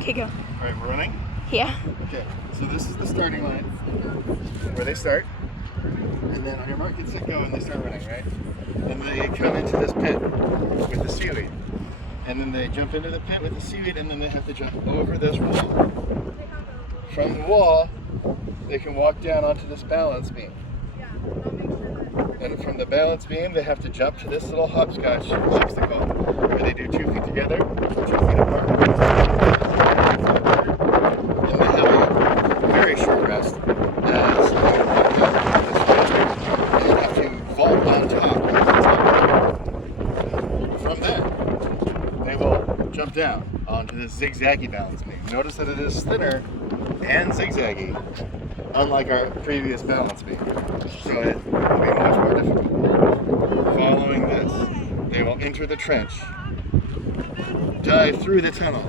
Okay, go. All right, we're running? Yeah. Okay, so this is the starting line where they start. And then on your mark, get set, go, and they start running, right? And they come into this pit with the seaweed. And then they jump into the pit with the seaweed, and then they have to jump over this wall. From the wall, they can walk down onto this balance beam. And from the balance beam, they have to jump to this little hopscotch obstacle where they do 2 feet together, 2 feet apart. And they have a very short rest as they have to vault on top. From there, they will jump down onto this zigzaggy balance beam. Notice that it is thinner and zigzaggy, unlike our previous balance beam. So it will be much more difficult. Following this, they will enter the trench, dive through the tunnel,